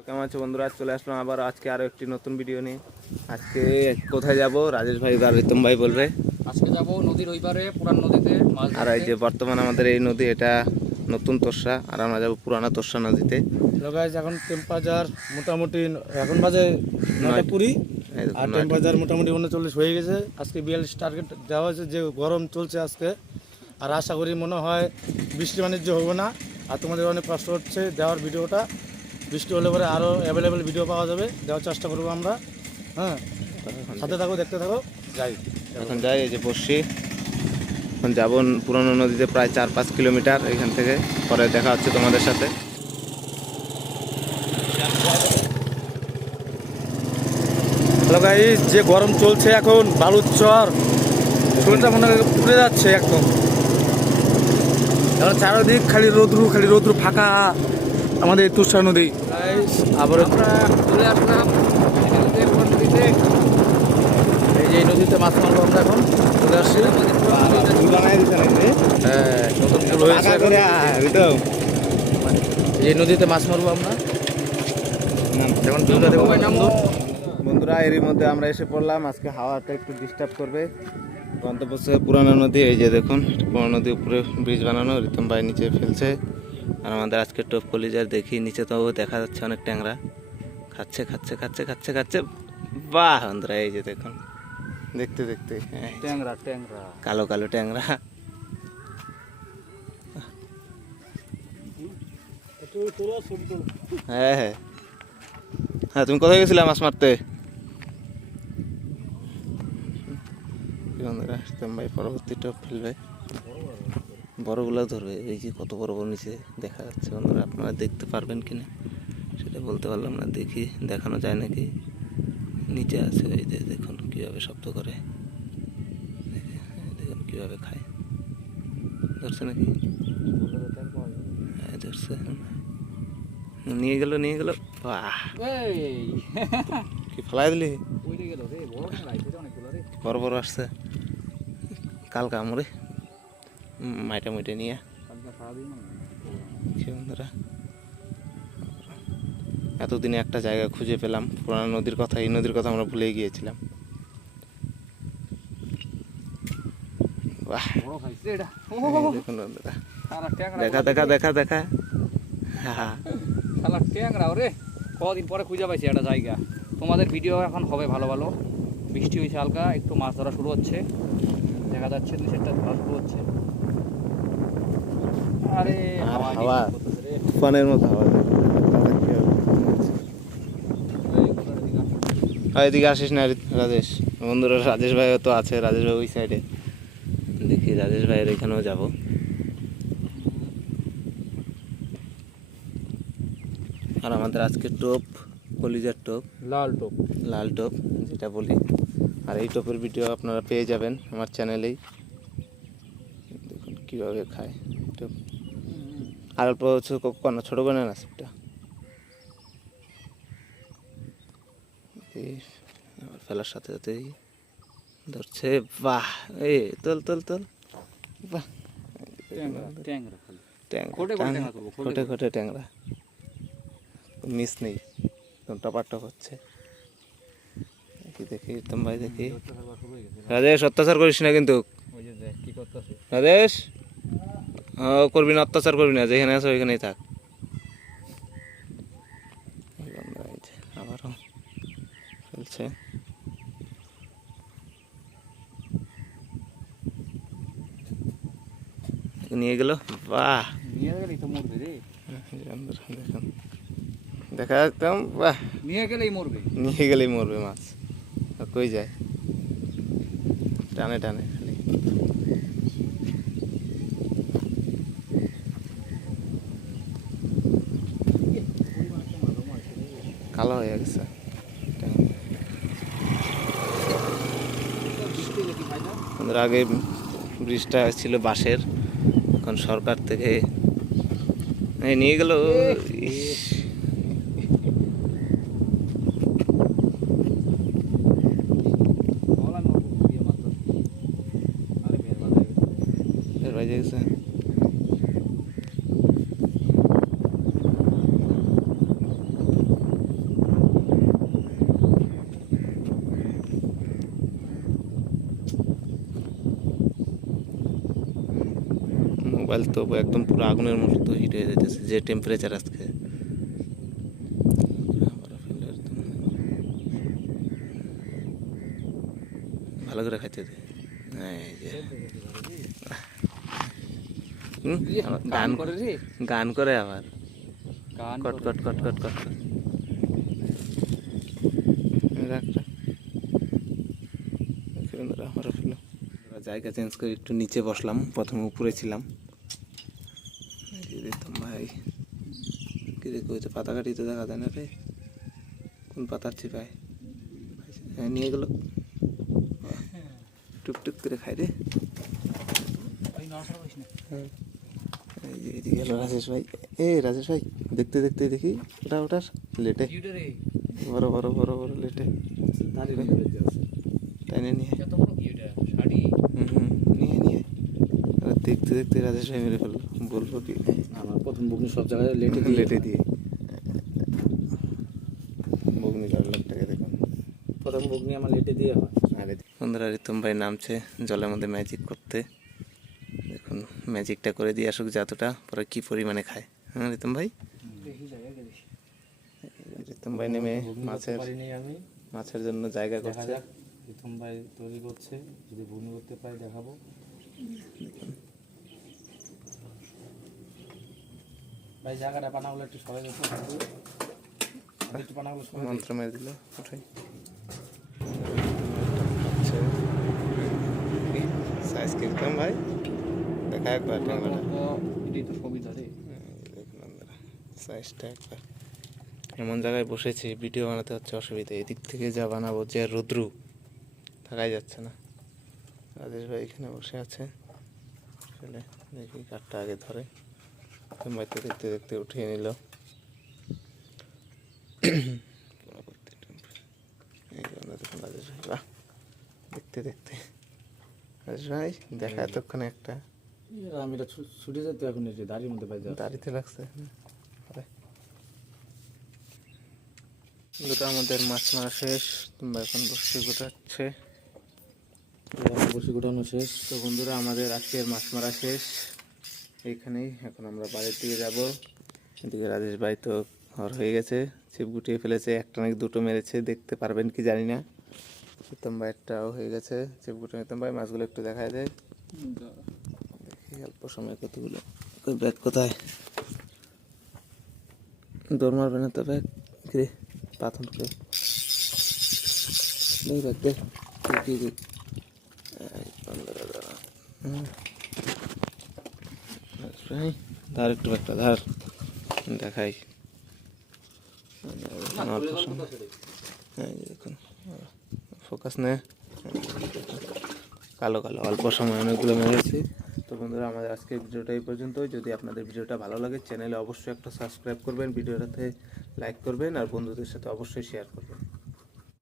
তো কেমন আছো বন্ধুরা? চলে আসলাম আবার আজকে আরো একটি নতুন ভিডিও নিয়ে। আজকে কোথায় যাব রাজেশ ভাই আর রিতম ভাই বলবে। আজকে যাব নদীর ওই পারে পুরান নদীতে মাছ আর এই যে বর্তমান আমাদের এই নদী, এটা নতুন তোরসা, আর আমরা যাবো পুরানা তোরসা নদীতে। গাইস এখন টেম্পারেচার মোটামুটি এখন বাজে 9:20 আর টেম্পারেচার মোটামুটি 39 হয়ে গেছে। আজকে 42 টার্গেট দেওয়া হয়েছে, যে গরম চলছে আজকে। আর আশা করি মনে হয় বৃষ্টি বাণিজ্য হবে না। আর তোমাদের অনেক কষ্ট হচ্ছে দেওয়ার ভিডিওটা, বৃষ্টি হলে পরে আরও অ্যাভেলেবেল ভিডিও পাওয়া যাবে, দেওয়ার চেষ্টা করবো আমরা। হ্যাঁ, সাথে থাকো, দেখতে থাকো। এখন যাই, এই যে বসছি। এখন যাবো পুরানো নদীতে প্রায় 4-5 কিলোমিটার এখান থেকে। পরে দেখা হচ্ছে তোমাদের সাথে। হ্যালো গাইস, যে গরম চলছে এখন বালুচর, শরীরটা মনে হয় পুড়ে যাচ্ছে একদম। এখন চারিদিক খালি রোদ্রু ফাঁকা আমাদের তুষার নদী। আবার আমরা চলে আসলাম নদীতে। এই যে নদীতে মাছ মারবো আমরা, এখন চলে আসছি। হ্যাঁ, নতুন পুল হয়েছে এখন। এই নদীতে মাছ মারবো আমরা এখন। বন্ধুরা, এরই মধ্যে আমরা এসে পড়লাম। আজকে হাওয়াটা একটু ডিস্টার্ব করবে। গন্তব্য পুরানো নদী, এই যে দেখুন পুরানো নদীর উপরে ব্রিজ বানানো, রিতম ভাই নিচে ফেলছে। আর আমাদের আজকে টোপ কলিজার দেখি, নিচে তো দেখা যাচ্ছে অনেক ট্যাংরা খাচ্ছে খাচ্ছে খাচ্ছে খাচ্ছে খাচ্ছে। বাহ বন্ধুরা, এই যে দেখুন, দেখতে দেখতে ট্যাংরা কালো কালো ট্যাংরা। হ্যাঁ হ্যাঁ হ্যাঁ, তুমি কোথায় গেছিলে মাছ মারতে? বন্ধুরা, রিতম ভাই পরবর্তী টোপ ফেলবে, বড়গুলো ধরবে। এই যে কত বড় বড় নিচে দেখা যাচ্ছে বন্ধুরা, আপনারা দেখতে পারবেন কিনা সেটা বলতে পারলাম না। দেখি দেখানো যায় নাকি। নিচে আছে, এই যে দেখুন কীভাবে শব্দ করে, দেখুন কীভাবে খায়। ধরছে নাকি? হ্যাঁ ধরছে, নিয়ে গেল। বাহ, কি ফেলাই দিলি? বড় বড় আসছে কালকা আমরে, মাইটা নিয়ে। বন্ধুরা, এতদিনে একটা জায়গা খুঁজে পেলাম, পুরানো নদীর কথা। এই নদীর কথা আমরা ভুলে গিয়েছিলাম। বাহ, দেখুন বন্ধুরা, দেখা। ট্যাংরা ওরে, কদিন পরে খুঁজে পাইছি একটা জায়গা। তোমাদের ভিডিও এখন হবে ভালো ভালো। বৃষ্টি হয়েছে হালকা, একটু মাছ ধরা শুরু হচ্ছে, দেখা যাচ্ছে নিচেরটা ধরা শুরু হচ্ছে। আরে হাওয়া তুফানের মতো হাওয়া। এদিকে আসিস না রাজেশ। বন্ধুরা, রাজেশ ভাইও তো আছে। রাজেশ ভাই ওই সাইডে, দেখি রাজেশ ভাইয়ের এখানেও যাব। আর আমাদের আজকে টোপ, কলিজার টোপ, লাল টোপ যেটা বলি। আর এই টোপের ভিডিও আপনারা পেয়ে যাবেন আমার চ্যানেলেই। দেখুন কীভাবে খায় টোপ। আর অল্প ছোটো করে না সেটা ফেলার সাথে সাথেই ধরছে। বাহ, এই তোল। বাহ, খোটে ট্যাংরা, মিস নেই, টপাটপ হচ্ছে। দেখি রিতম ভাই, দেখি। রাজেশ, অত্যাচার করিস না কিন্তু। রাজেশ, করবি না, অত্যাচার করবি না। যেখানে আছে ওইখানেই থাক। আবারও ফেলছে। নিয়ে গেল। বাহ, দেখুন দেখা একদম। বাহ, নিয়ে গেলেই মরবে মাছ। কই যায়, টানে খালি। কালো হয়ে গেছে। আগে ব্রিজটা ছিল বাঁশের, এখন সরকার থেকে নিয়ে গেল। মোবাইল তো একদম পুরো আগুনের মতো হিট হয়ে যাইতেছে, যে টেম্পারেচার আজকে। ভালো করে খাইতে দে। এই যে আবার গান করে রে, গান করে আবার গান কট করে। কট কট কট কট কট। রাখ, রাখ। ওকে বন্ধুরা, আমারও ফেলো। জায়গা চেঞ্জ করে একটু নিচে বসলাম, প্রথমে উপরে ছিলাম। দেখতাম ভাই কি দেখো, ওই তো পাতা কাটি তো দেখা যায় না রে, কোন পাতার চিপায়। হ্যাঁ নিয়ে গেল, টুকটুক করে খাই রে। এই যে এদিকে গেল রাজেশ ভাই। রাজেশ ভাই, দেখতে দেখতে দেখি ওটার লেটে, কিউটে রে, বড় বড় বড় বড় লেটে টাইনে নিয়ে। এত বড় কিউটা শাড়ি। নিয়ে নিয়ে আর দেখতে দেখতে রাজেশ ভাই মেরে ফেললো, বলবো কি। আমার প্রথম বুকনি সব জায়গায় লেটে লেটে দিয়ে বগ্নি কার লোকটাকে দেখুন। প্রথম বুকনি আমার লেটে দিয়ে হয়। আরে বন্ধুরা, রিতম ভাই নামছে জলের মধ্যে ম্যাজিক করতে। দেখুন ম্যাজিকটা করে দিয়ে আসুক যতটা, পরে কি পরিমাণে খায়। হ্যাঁ রিতম ভাই, দেখি জায়গা দেখি। রিতম ভাই নেমে মাছের পারিনি আমি, মাছের জন্য জায়গা দেখা করছে। যাক প্রথম ভাই তৈরি করছে, যদি বুকনি করতে পারি দেখাবো। ভাই জায়গাটা পানাগুলো একটু সবাই দেখো, একটু পানাগুলো সবাই মন্ত্র মেরে দিল, ওঠাই সাইজ কিরকম ভাই, দেখা একবার ট্যাংরাটা। এটাই তো সুবিধা রে। দেখুন আপনারা সাইজটা একবার। এমন জায়গায় বসেছি, ভিডিও বানাতে হচ্ছে অসুবিধা। এদিক থেকে যা বানাবো, যে রৌদ্রু, থাকাই যাচ্ছে না। রাজেশ ভাই এখানে বসে আছে, আসলে দেখি কাঠটা আগে ধরে। বাড়িতে দেখতে দেখতে উঠিয়ে নিল। দেখুন রাজেশ ভাই, বাহ, দেখতে দেখতে রাজেশ ভাই দেখা এতক্ষণে একটা আমি এটা ছুটে যেতে এখন এই যে দাড়ির মধ্যে পাই যাও। দাড়িতে লাগছে। দুটো আমাদের মাছ মারা শেষ, তোমরা এখন বসে গোটাচ্ছে। বসে গোটানো শেষ। তো বন্ধুরা, আমাদের আজকের মাছ মারা শেষ এইখানেই। এখন আমরা বাড়ির দিকে যাব। এদিকে রাজেশ ভাই তো ঘর হয়ে গেছে, ছিপ গুটিয়ে ফেলেছে, একটা নাকি দুটো মেরেছে, দেখতে পারবেন কি জানি না। প্রীতম ভাই একটাও হয়ে গেছে ছিপ গুটিয়ে। প্রীতম ভাই মাছগুলো একটু দেখায় দেয়, দেখি অল্প সময় কতগুলো। ওই ব্যাগ কোথায়, দৌড় মারবে না তো ব্যাগ, কি পাথর করে নেই ব্যাগ দে, কি কি ধার একটু একটা ধার দেখাই। অল্প সময়, হ্যাঁ দেখুন ফোকাস নে, কালো কালো অল্প সময় অনেকগুলো মেরেছি। তো বন্ধুরা, আমাদের আজকের ভিডিওটা এই পর্যন্ত। যদি আপনাদের ভিডিওটা ভালো লাগে, চ্যানেলে অবশ্যই একটা সাবস্ক্রাইব করবেন, ভিডিওটাতে লাইক করবেন, আর বন্ধুদের সাথে অবশ্যই শেয়ার করবেন।